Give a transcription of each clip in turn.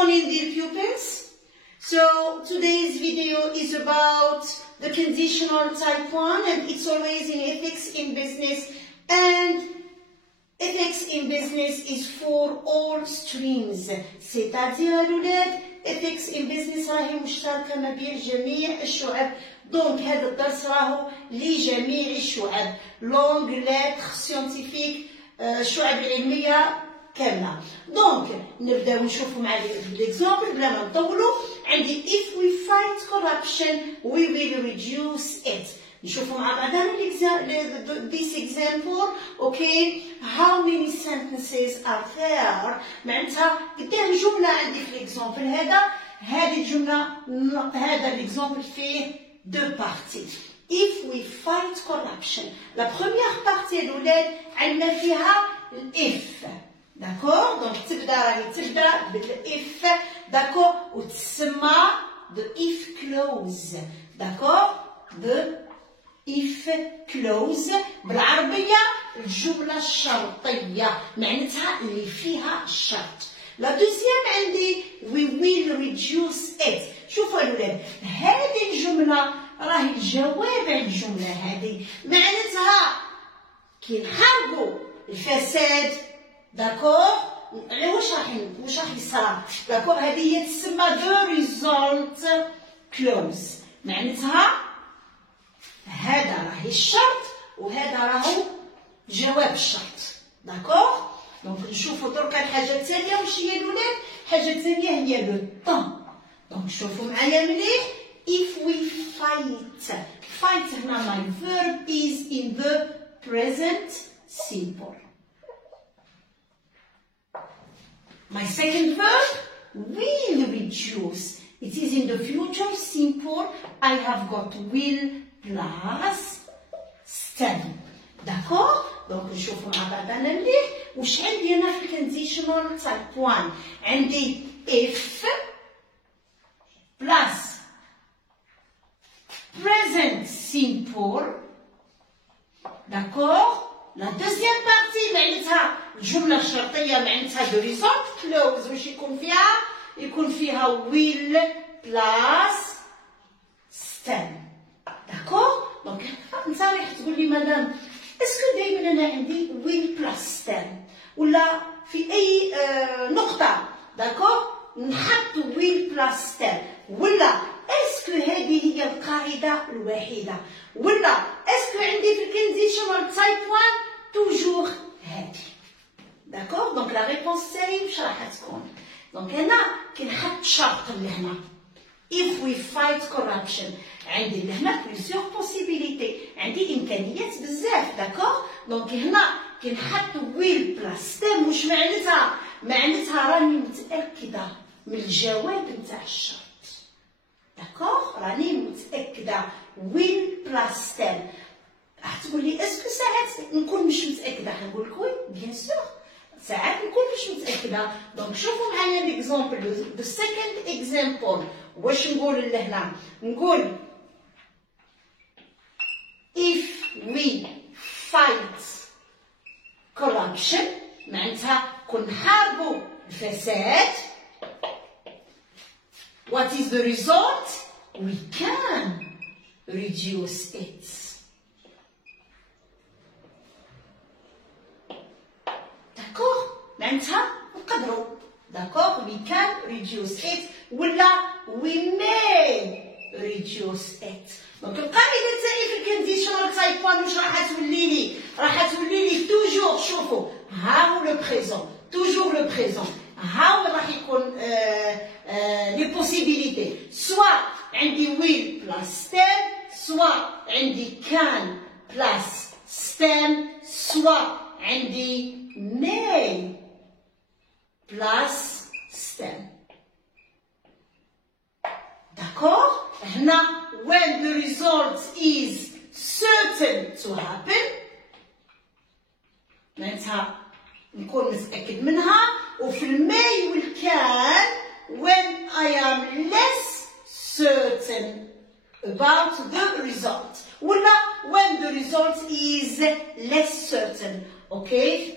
phone in their pupils. So today's video is about the conditional type 1, and it's always in ethics in business, and ethics in business is for all streams. C'est-à-dire الولاد ethics in business راهي مشتركة ما بين جميع الشعب. دونك هذا الدرس راهو لجميع الشعب، لونغ لاتر سيونتيفيك، الشعب العلمية كاملة. دونك نبداو نشوفوا مع ليكزامبل بلا ما نطولوا. عندي if we fight corruption we will reduce it. نشوفوا مع بعضنا this example. Okay, how many sentences are there؟ معناتها قدام جملة عندي في الاكزامبل هذا. هذه الجملة هذا الاكزامبل فيه deux parties. If we fight corruption, la première partie الأولاد عندنا فيها if. D'accord? Donc تبدا بالif. D'accord? وتسمى the if clause. D'accord? The if clause بالعربية الجملة الشرطية، معناتها اللي فيها الشرط. لا دوزيام عندي we will reduce it. شوفوا الولاد هذه الجملة راهي الجواب عن الجملة هذه، معناتها كي نحاربوا الفساد. داكور؟ واش راح يصرى؟ داكور؟ هذه هي تسمى the result clause، معناتها هذا راهي الشرط وهذا راهو جواب الشرط. داكور؟ دونك نشوفوا دركا الحاجة الثانية واش هي الولاد؟ الحاجة الثانية هي لو طون. دونك شوفوا معايا مليح. if we fight. fight هنا my verb is in the present simple. My second verb will reduce. It is in the future simple. I have got will plus stem. D'accord? دونك نشوفوا مع بعضنا مليح واش عندي انا في الكونديشنال تايب 1. عندي if plus present simple. D'accord? La deuxième partie معناتها الجملة الشرطية، معناتها the result clause واش يكون فيها؟ يكون فيها will plus stem. D'accord? دونك انت راح تقول لي مدام اسكو دائما انا عندي will plus stem ولا في اي نقطة داكور نحط will plus stem، ولا اسكو هذه هي القاعدة الوحيدة، ولا اسكو عندي في الكونديشنال تايب 1 توجور هذه. داكور؟ دونك لا ريبونس تاعي واش راح تكون؟ دونك انا كي نحط شرط لهنا if we fight corruption عندي لهنا بليزيور بوسيبيليتي، عندي امكانيات بزاف. داكور؟ دونك هنا كي نحط ويل بلاس تام واش معناتها؟ معناتها راني متاكده من الجواب نتاع الشرط. داكور؟ راني متاكده ويل بلاس تام. راح تقول لي اسكو ساعات نكون مش متاكده؟ نقول لك وي بيان سور ساعات نكون مش متاكده. دونك شوفوا معايا ليكزامبل ذا سيكند اكزامبل. واش نقول لهنا؟ نقول if we fight corruption معناتها كون نحاربوا الفساد. what is the result? we can reduce it. داكور؟ معناتها نقدروا. داكور؟ we can reduce it ولا we may reduce it. دونك القاعدة تاعي في الكونديشنال تايب 1 واش راح تولي لي؟ راح تولي لي توجور. شوفوا ها هو لو بريزون، توجور لو بريزون. ها هو راح يكون لي بوسيبيليتي، سوا عندي will plus stem، سوا عندي can plus stem، سوا عندي may plus stem. D'accord? هنا when the result is certain to happen معناتها نكون متأكد منها، وفي الماي والكان when I am less certain about the result، ولا when the result is less certain. Okay?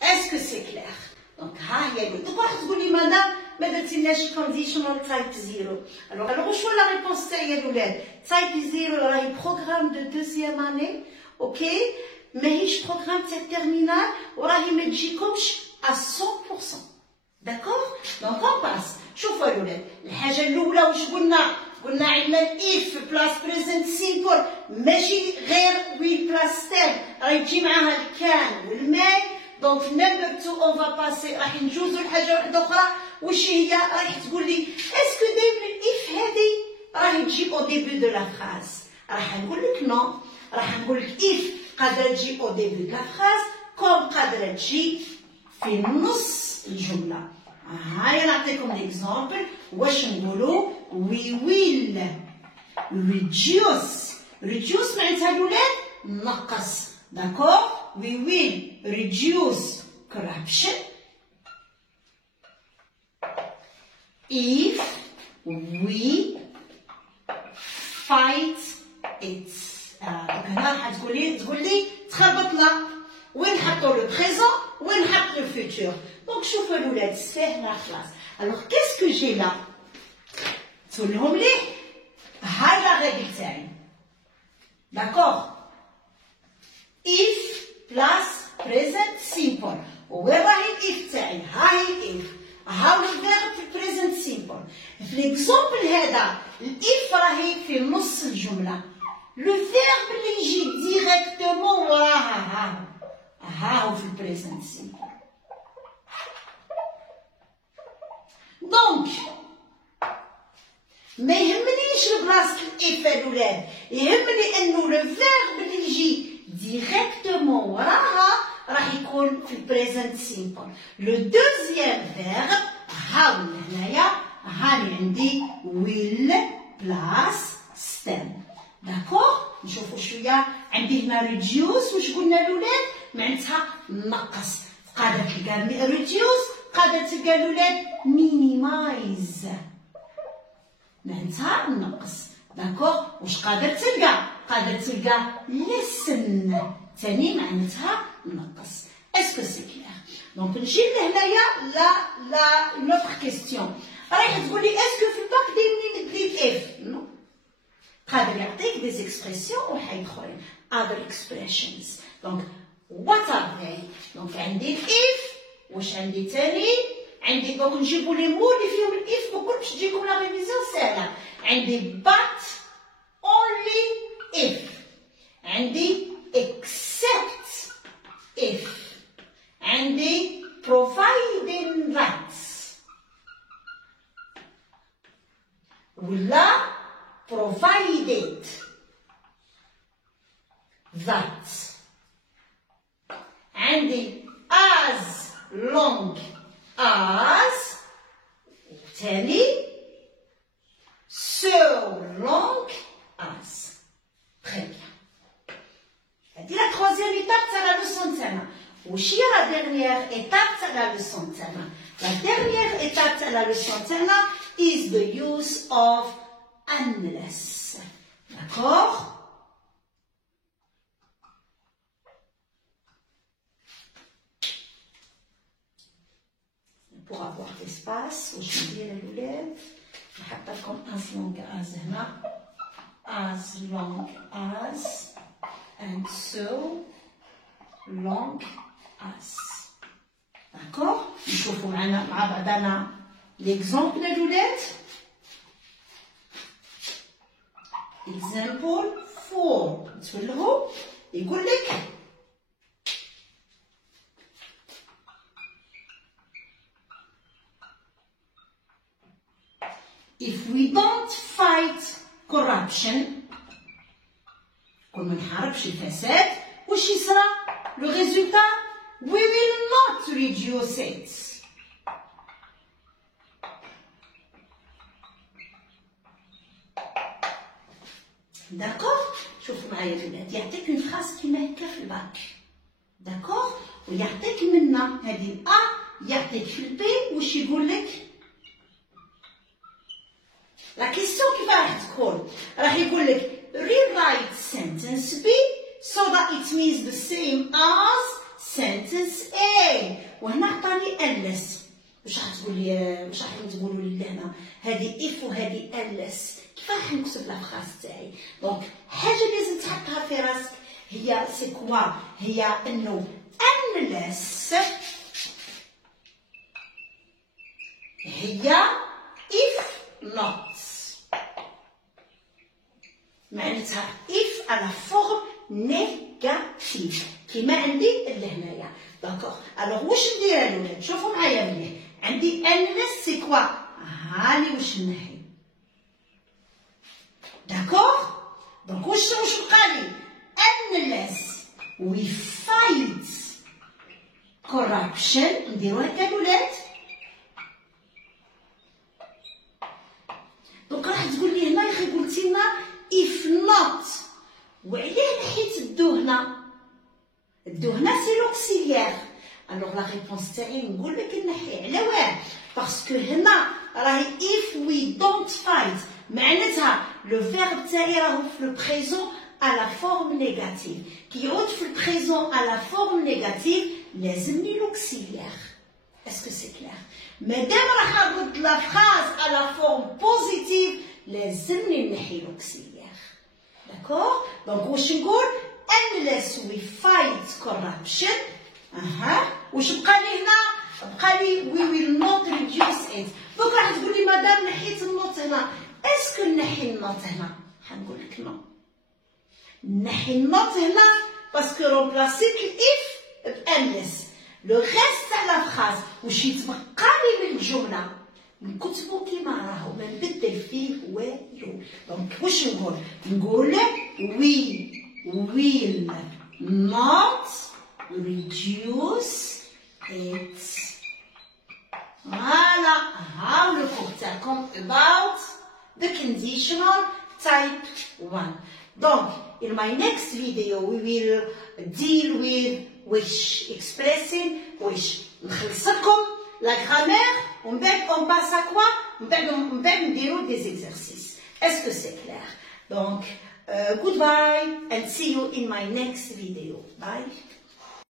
Est-ce que c'est clair? Donc ها هي. دوك راح تقول لي مادام ماذا درتيلناش conditional type 0. Alors شو la réponse تاعي يا الولاد؟ type 0 راهي programme de deuxième année, ok? ماهيش programme تاع terminal وراهي ما تجيكمش à 100%. D'accord? Donc on passe. شوفوا الولاد، الحاجة الأولى واش قلنا؟ قلنا عندنا if plus present simple ماشي غير will plus tel، راهي تجي معاها الكان والماي. دونك نمبر 2 اون فا باسي، راح نجوزو لحاجة واحدة أخرى، واش هي؟ راح تقول لي اسكو دايما الاف هذه راهي تجي او ديبي دو لا فراز؟ راح نقول لك نو، راح نقول لك اف قادرة تجي او ديبي دو لا فراز كوم قادرة تجي في نص الجملة. هاي نعطيكم ليكزامبل واش نقولوا. we will reduce معناتها الولاد نقص. داكور؟ we will reduce corruption if we fight it. هنا راح تقول لي تخربطنا وين نحطوا لو بريزون وين نحط لو فيتور. دونك شوفوا الولاد ساهله خلاص. الوغ كيسكو جي لا؟ تقول لهم ليه هاي لا ريغل تاعي. داكوغ؟ if plus present simple. وين راهي الاف تاعي؟ هاي الاف. هاو الفيرب في present simple. في ليكزومبل هذا الاف راهي في نص الجمله. لو فيرب اللي يجي ديريكتومون وراها هاو في البريزنت سيمبل. دونك ما يهمنيش البلاصه الاف الولاد، يهمني انه لو فيرب اللي يجي ديريكتومون وراها راح يكون في البريزنت سيمبل. لو دوزيام فيرب هاو هنايا هاني عندي ويل بلاس ستام. داكوغ؟ نشوفوا شويه. عندي هنا ريديوس، واش قلنا الولاد؟ معناتها نقص. قادر تلقى ريديوس، قادر تلقى الولاد مينيمايز معناتها نقص. داكوغ؟ واش قادر تلقى؟ قادر تلقى لسن ثاني معناتها نقص. اسكو سي كلير؟ دونك نجي لهنايا لا لوطر كيستيون. رايح تقول لي اسكو في الباك دايرين نديك اف؟ نو. قادر يعطيك دي اكسبرسيون وحاجات اخرين other expressions. دونك what are they؟ دونك عندي الاف، واش عندي تاني؟ عندي دونك نجيبو لي مو اللي فيهم الاف بكل باش تجيكم لا ريفيزيون سهله. عندي but only if، عندي except if، عندي providing that، ولا provided that، عندي as long as، تاني so long as. Très bien. هذه la troisième étape تاع la leçon تاعنا. وش هي la dernière étape تاع la leçon تاعنا؟ La dernière étape تاع la leçon تاعنا is the use of unless. D'accord? Pour avoir l'espace, واش ندير الولاد؟ نحط لكم as long as هنا. As long as and so long as. D'accord? نشوفوا معنا مع بعضنا l'exemple الولاد. Example 4 نتفلهو يقول لك if we don't fight corruption، كل ما نحاربش الفساد واش يصرى؟ لو ريزولتا we will not reduce it. داكوغ؟ شوفوا معايا الولاد، يعطيك اون فراس كيما هكا في الباك. داكوغ؟ ويعطيك منا هذه الأ، يعطيك في البي واش يقول لك؟ لا كيسيون كيف راح تكون؟ راح يقول لك rewrite sentence B so that it means the same as sentence A. وهنا عطاني unless. واش راح تقول لي واش راح تقولوا لي لهنا هذه اف وهذه الس كيف راح نكتب لا فراس تاعي دونك حاجه لازم تحطها في راسك هي سي كوا هي انه unless هي if not معناتها if على فورم نيجاتيف كيما عندي لهنايا داكوغ الوغ واش ندير الولاد شوفوا معايا مليح عندي unless سي كوا هاني واش نحي داكوغ دونك واش بقالي unless we fight corruption نديرو هكا الولاد دونك راح تقول لي هنا يا اخي قلتي لنا if not وعلاه نحيت الدو هنا الدو هنا سي لوكسيليير الوغ لا ريبونس تاعي نقول لك نحي على واه باسكو هنا راهي if we don't fight معناتها لو فيرب تاعي راهو في لو بريزون à la forme négative كي يعود في البريزون à la forme négative لازمني لوكسيليير est-ce que c'est clair مادام راح نرد لا phrase à la forme positive لازمني نحي لوكسيليير داكوغ دونك واش نقول unless we fight corruption واش بقى لي هنا بقى لي we will not reduce it دونك راح تقول لي مادام نحيت النوت هنا اسكو نحي النوت هنا حنقول لك نو نحي النوت هنا باسكو رومبلاسيت الاف بانلس لو ريست تاع لا فراز واش يتبقى لي من الجمله نكتبو كيما راهو ما نبدل فيه والو دونك واش نقول we will not reduce it voilà how le cours تاعكم about the conditional type 1 donc in my next video we will deal with wish expressing wish نخلص لكم la grammaire on passe à quoi on va نديرو des exercices est-ce que c'est clair donc goodbye and see you in my next video bye